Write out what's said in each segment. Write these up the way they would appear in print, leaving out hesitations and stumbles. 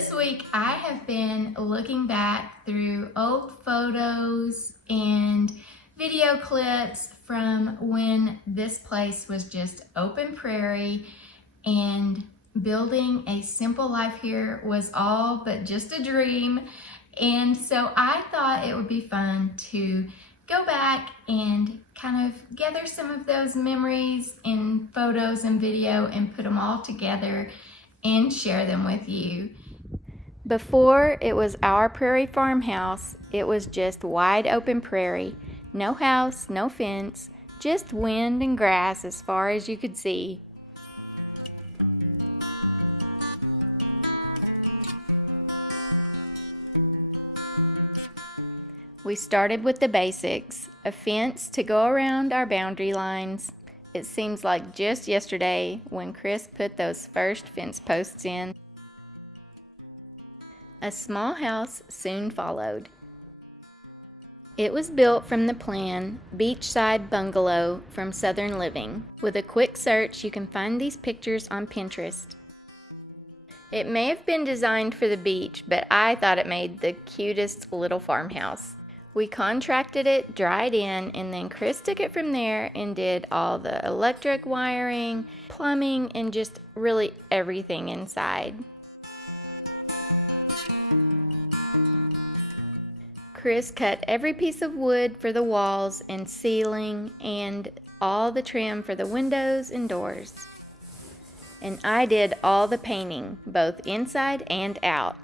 this week I have been looking back through old photos and video clips from when this place was just open prairie and building a simple life here was all but just a dream. And so I thought it would be fun to go back and kind of gather some of those memories in photos and video and put them all together and share them with you. Before it was Our Prairie Farmhouse, it was just wide open prairie. No house, no fence, just wind and grass as far as you could see. We started with the basics, a fence to go around our boundary lines. It seems like just yesterday when Chris put those first fence posts in. A small house soon followed. It was built from the plan Beachside Bungalow from Southern Living. With a quick search, you can find these pictures on Pinterest. It may have been designed for the beach, but I thought it made the cutest little farmhouse. We contracted it, dried in, and then Chris took it from there and did all the electric wiring, plumbing, and just really everything inside. Chris cut every piece of wood for the walls and ceiling and all the trim for the windows and doors. And I did all the painting, both inside and out.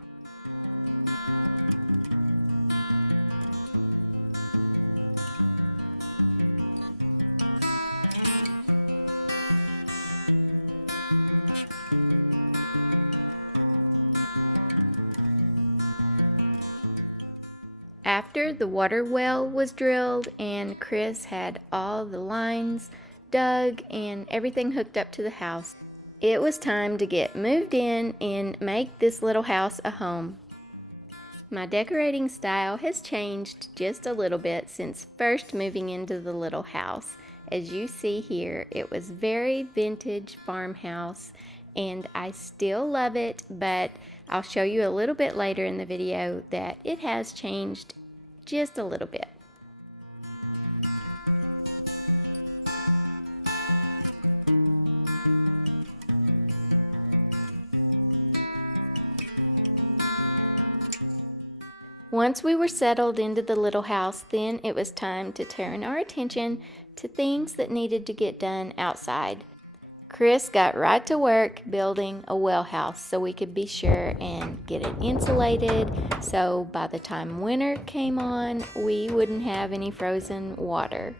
After the water well was drilled and Chris had all the lines dug and everything hooked up to the house, it was time to get moved in and make this little house a home. My decorating style has changed just a little bit since first moving into the little house. As you see here, it was very vintage farmhouse and I still love it, but I'll show you a little bit later in the video that it has changed just a little bit. Once we were settled into the little house, then it was time to turn our attention to things that needed to get done outside. Chris got right to work building a well house so we could be sure and get it insulated so by the time winter came on, we wouldn't have any frozen water.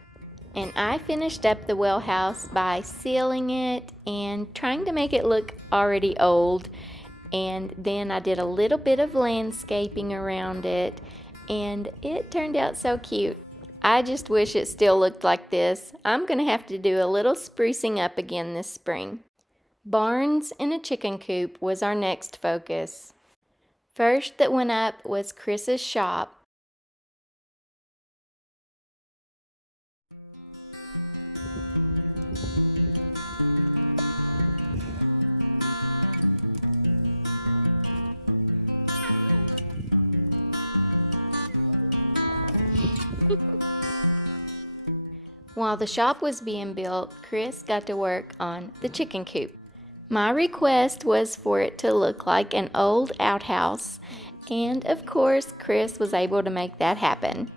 And I finished up the well house by sealing it and trying to make it look already old. And then I did a little bit of landscaping around it and it turned out so cute. I just wish it still looked like this. I'm going to have to do a little sprucing up again this spring. Barns and a chicken coop was our next focus. First that went up was Chris's shop. While the shop was being built, Chris got to work on the chicken coop. My request was for it to look like an old outhouse, and of course, Chris was able to make that happen.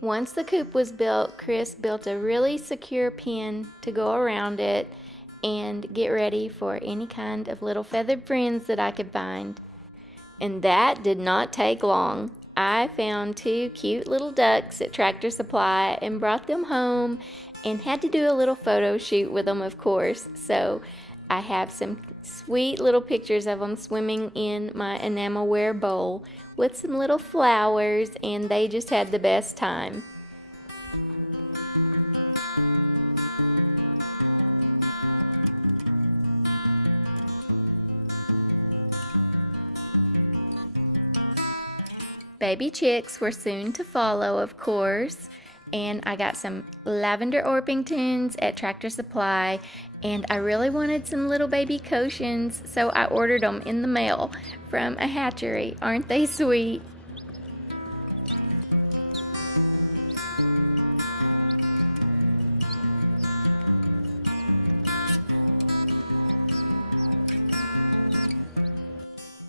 Once the coop was built, Chris built a really secure pen to go around it and get ready for any kind of little feathered friends that I could find. And that did not take long. I found 2 cute little ducks at Tractor Supply and brought them home and had to do a little photo shoot with them, of course. So I have some sweet little pictures of them swimming in my enamelware bowl with some little flowers, and they just had the best time. baby chicks were soon to follow, of course. And I got some lavender Orpingtons at Tractor Supply, and I really wanted some little baby cushions, so I ordered them in the mail from a hatchery. Aren't they sweet?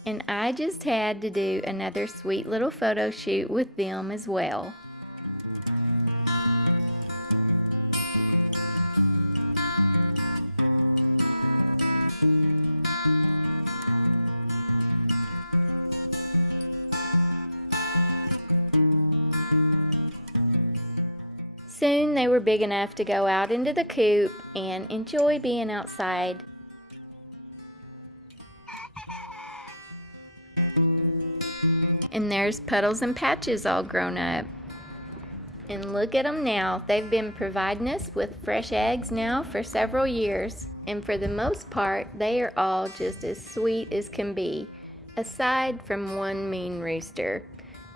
And I just had to do another sweet little photo shoot with them as well. Soon they were big enough to go out into the coop and enjoy being outside. And there's Puddles and Patches all grown up. And look at them now. They've been providing us with fresh eggs now for several years. And for the most part, they are all just as sweet as can be, aside from one mean rooster.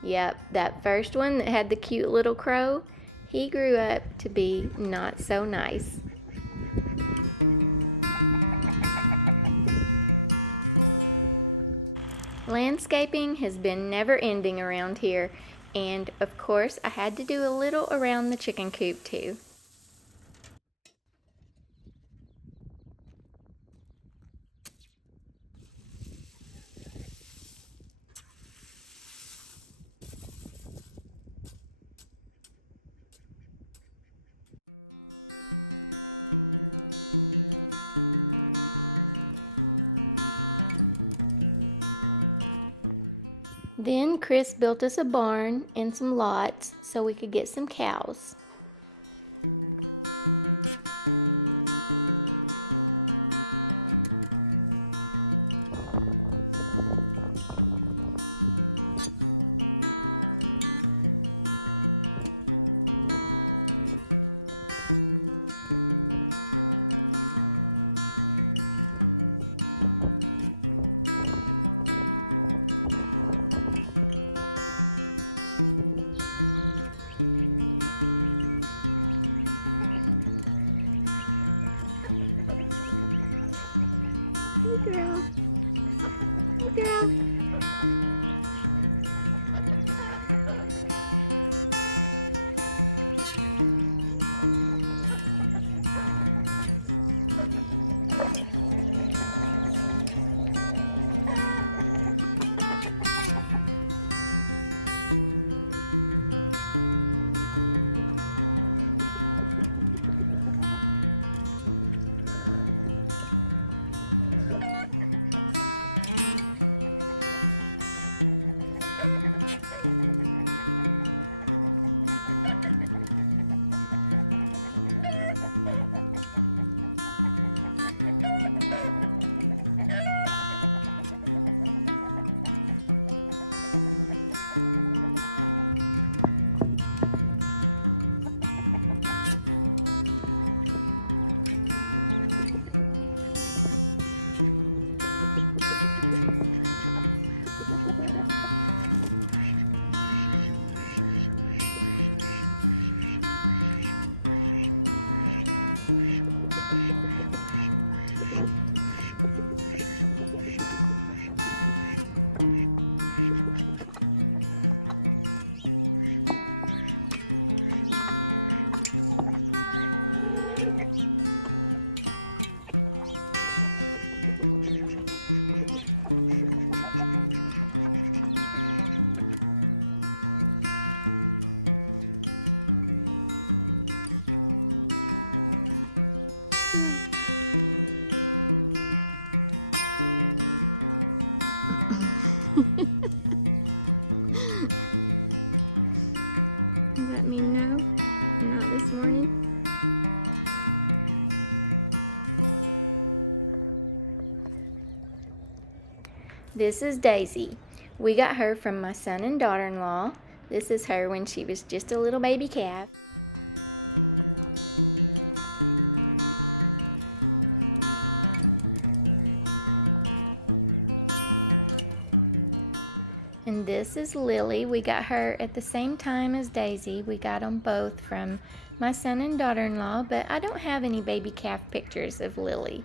Yep, that first one that had the cute little crow, he grew up to be not so nice. Landscaping has been never ending around here, and of course I had to do a little around the chicken coop too. Then Chris built us a barn and some lots so we could get some cows. This is Daisy. We got her from my son and daughter-in-law. This is her when she was just a little baby calf. And this is Lily. Lily. We got her at the same time as Daisy. We got them both from my son and daughter-in-law, but I don't have any baby calf pictures of Lily.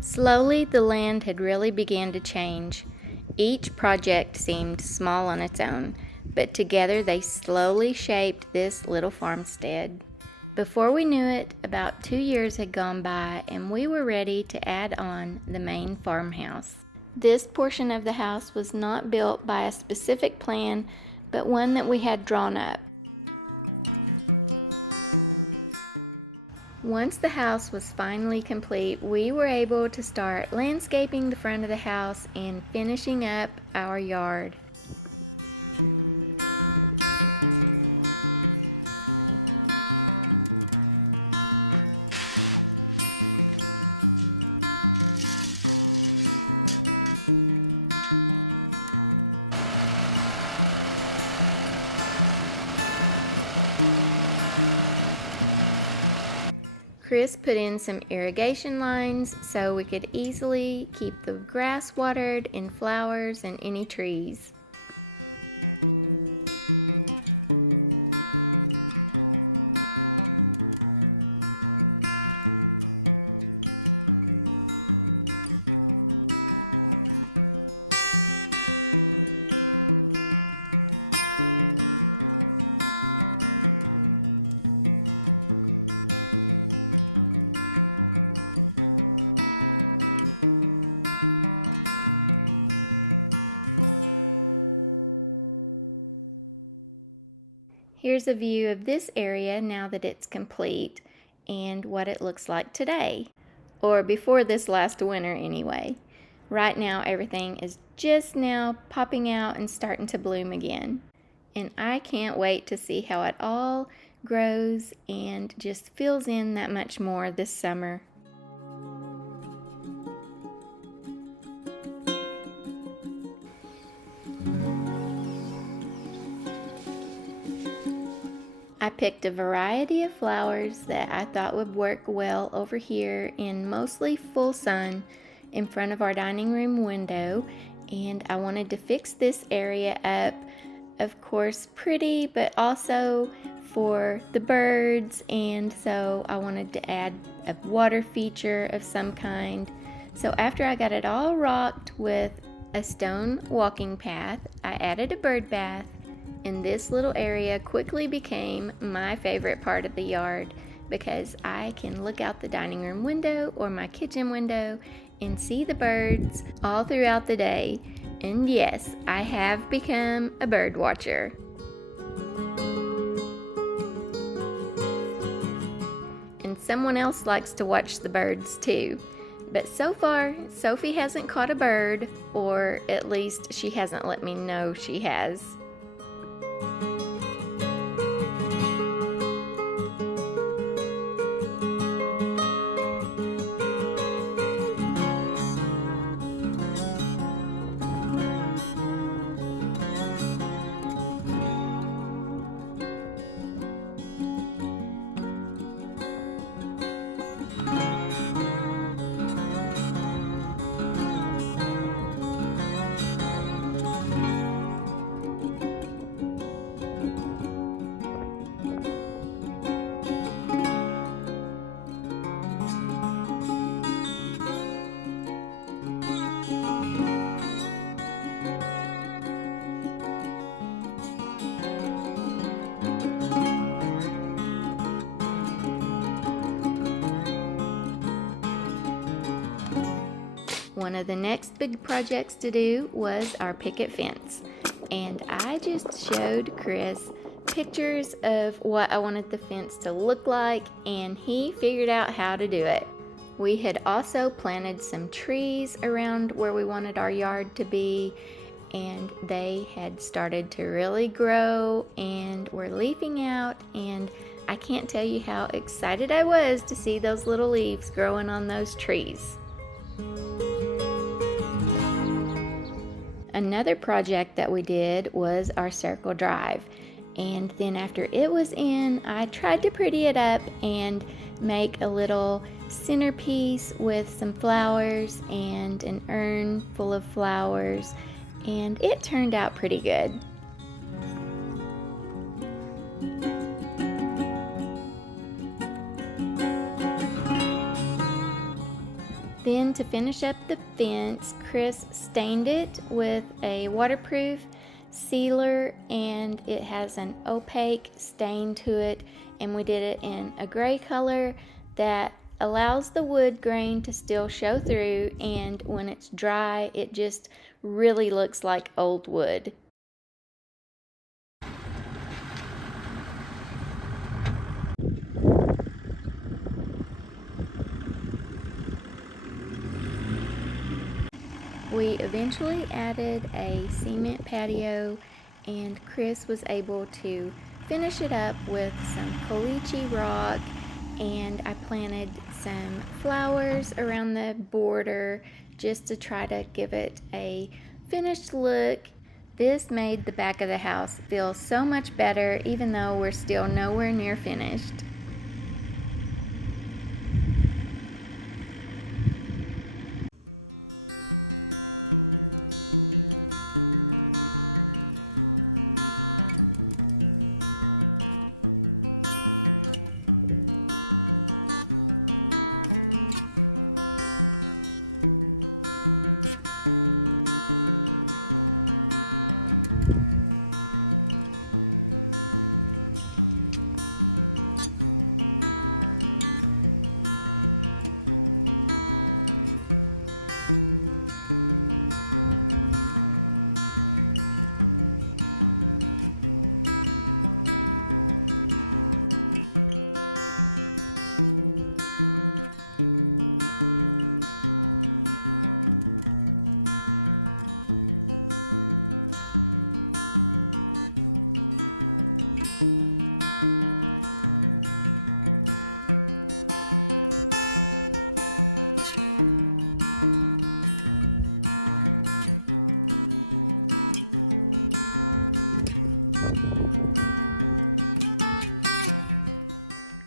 Slowly, the land had really begun to change. Each project seemed small on its own, but together they slowly shaped this little farmstead. Before we knew it, about 2 years had gone by and we were ready to add on the main farmhouse. This portion of the house was not built by a specific plan, but one that we had drawn up. Once the house was finally complete, we were able to start landscaping the front of the house and finishing up our yard. Chris put in some irrigation lines so we could easily keep the grass watered and flowers and any trees. Here's a view of this area now that it's complete and what it looks like today, or before this last winter anyway. Right now everything is just now popping out and starting to bloom again, and I can't wait to see how it all grows and just fills in that much more this summer. I picked a variety of flowers that I thought would work well over here in mostly full sun in front of our dining room window, and I wanted to fix this area up, of course pretty, but also for the birds, and so I wanted to add a water feature of some kind. So after I got it all rocked with a stone walking path, I added a bird bath, and this little area quickly became my favorite part of the yard because I can look out the dining room window or my kitchen window and see the birds all throughout the day. And yes, I have become a bird watcher. And someone else likes to watch the birds too. But so far, Sophie hasn't caught a bird, or at least she hasn't let me know she has. one of the next big projects to do was our picket fence. And I just showed Chris pictures of what I wanted the fence to look like, and he figured out how to do it. We had also planted some trees around where we wanted our yard to be, and they had started to really grow and were leafing out, and I can't tell you how excited I was to see those little leaves growing on those trees. Another project that we did was our circle drive, and then after it was in, I tried to pretty it up and make a little centerpiece with some flowers and an urn full of flowers, and it turned out pretty good. Then to finish up the fence, Chris stained it with a waterproof sealer, and it has an opaque stain to it, and we did it in a gray color that allows the wood grain to still show through, and when it's dry it just really looks like old wood. We eventually added a cement patio, and Chris was able to finish it up with some caliche rock, and I planted some flowers around the border just to try to give it a finished look. This made the back of the house feel so much better, even though we're still nowhere near finished.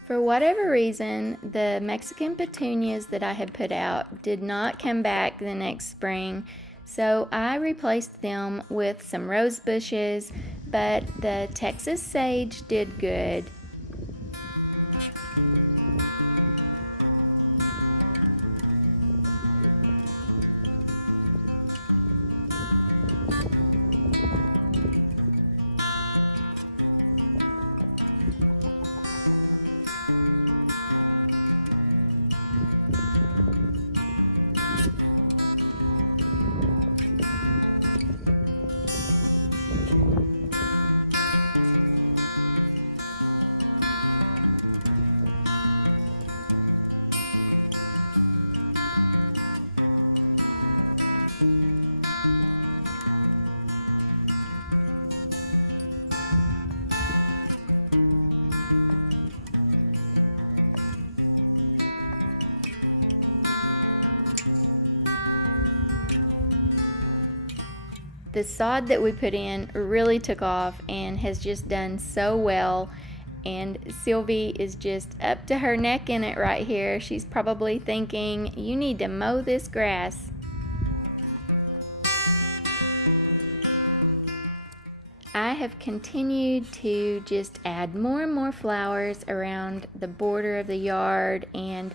For whatever reason, the Mexican petunias that I had put out did not come back the next spring, so I replaced them with some rose bushes, but the Texas sage did good. The sod that we put in really took off and has just done so well, and Sylvie is just up to her neck in it right here. She's probably thinking, you need to mow this grass. I have continued to just add more and more flowers around the border of the yard and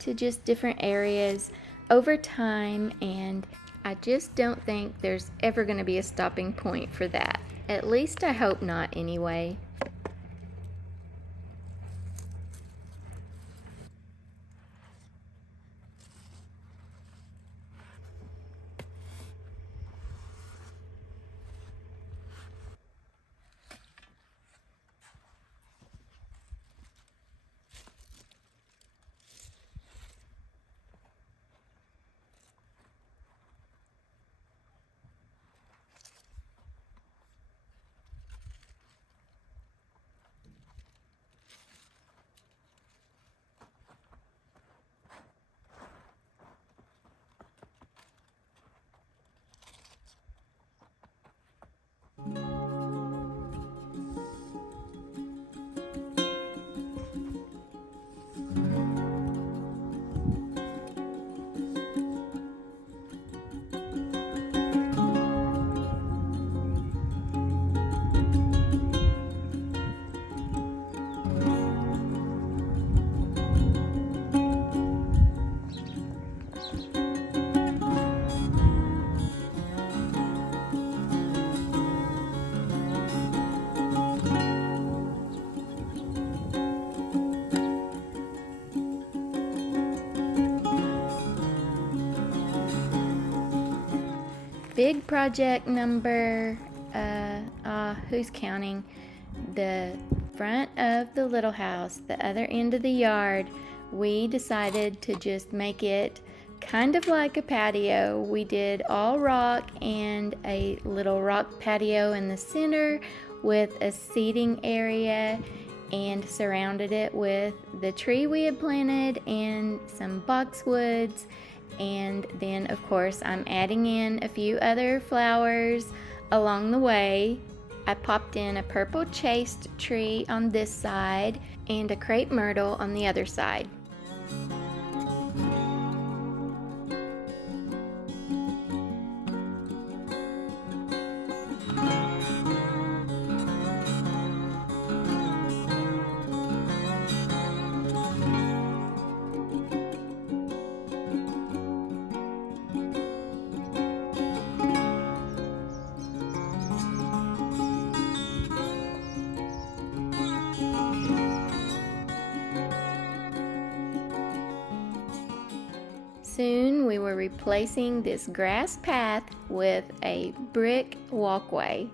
to just different areas over time, and I just don't think there's ever going to be a stopping point for that. At least I hope not anyway. Big project number, who's counting? The front of the little house, the other end of the yard, we decided to just make it kind of like a patio. We did all rock and a little rock patio in the center with a seating area, and surrounded it with the tree we had planted and some boxwoods. And then of course I'm adding in a few other flowers along the way. I popped in a purple chaste tree on this side and a crepe myrtle on the other side. Soon we were replacing this grass path with a brick walkway.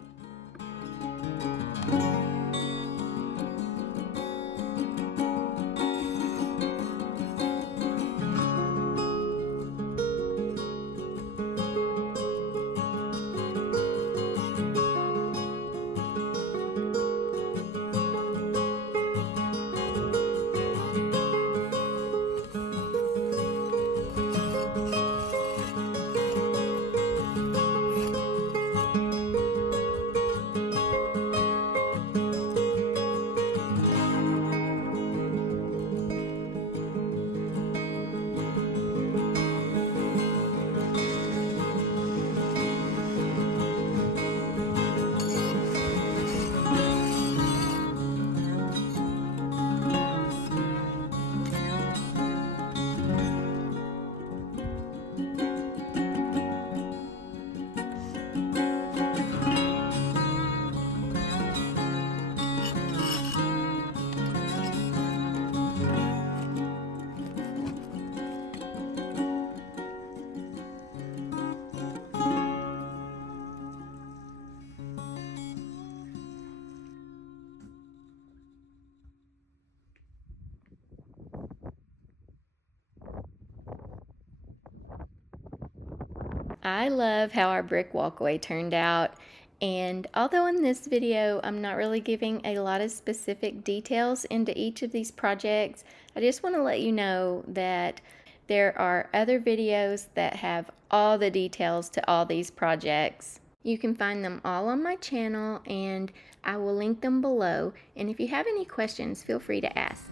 I love how our brick walkway turned out, and although in this video I'm not really giving a lot of specific details into each of these projects, I just want to let you know that there are other videos that have all the details to all these projects. You can find them all on my channel, and I will link them below, and if you have any questions, feel free to ask.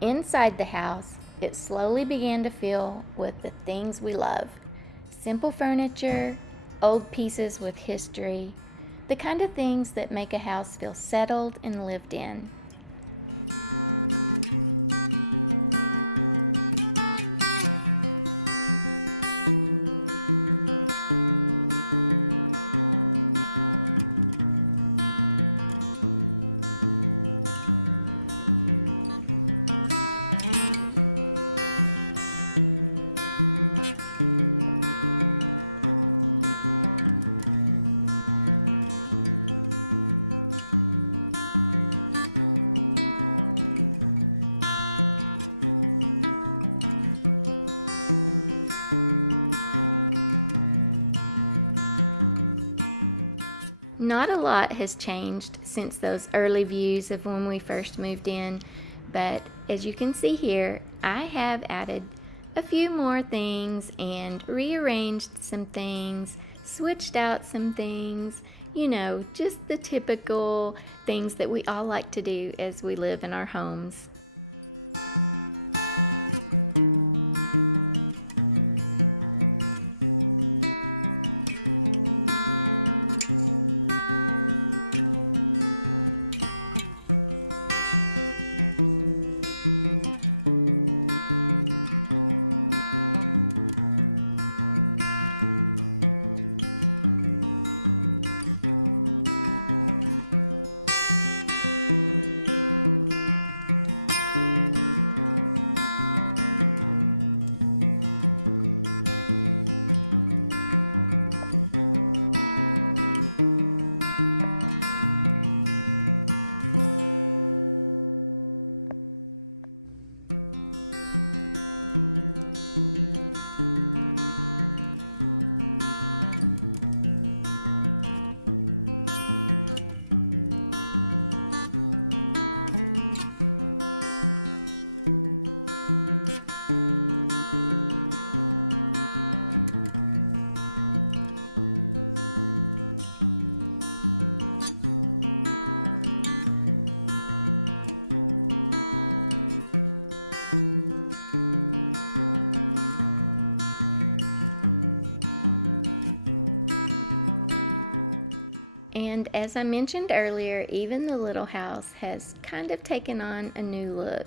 Inside the house, it slowly began to fill with the things we love. Simple furniture, old pieces with history, the kind of things that make a house feel settled and lived in. Not a lot has changed since those early views of when we first moved in, but as you can see here, I have added a few more things and rearranged some things, switched out some things, just the typical things that we all like to do as we live in our homes. And as I mentioned earlier, even the little house has kind of taken on a new look.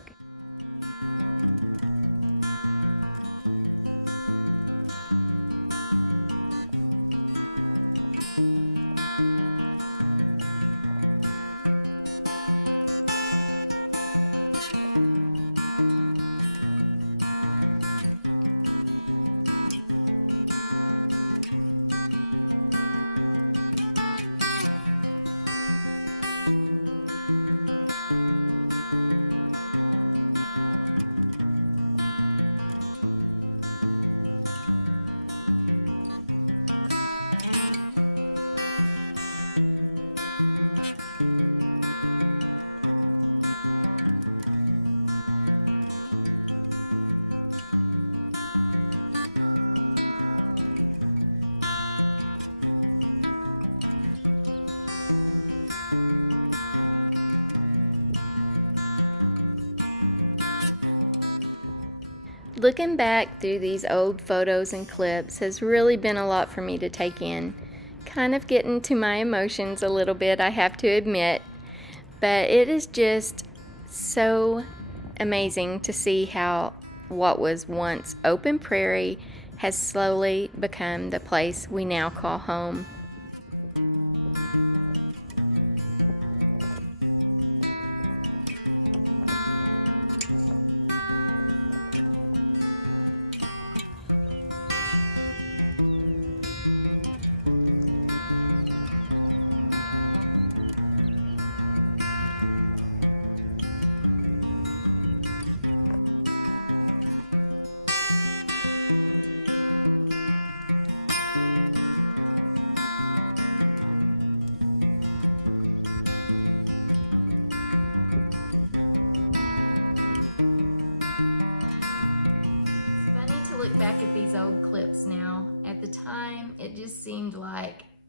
Looking back through these old photos and clips has really been a lot for me to take in. Kind of getting to my emotions a little bit, I have to admit, but it is just so amazing to see how what was once open prairie has slowly become the place we now call home.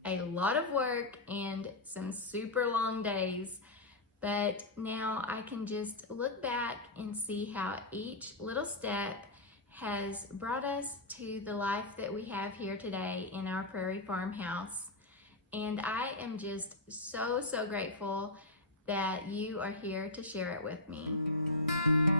A lot of work and some super long days, but now I can just look back and see how each little step has brought us to the life that we have here today in our Prairie Farmhouse. And I am just so grateful that you are here to share it with me.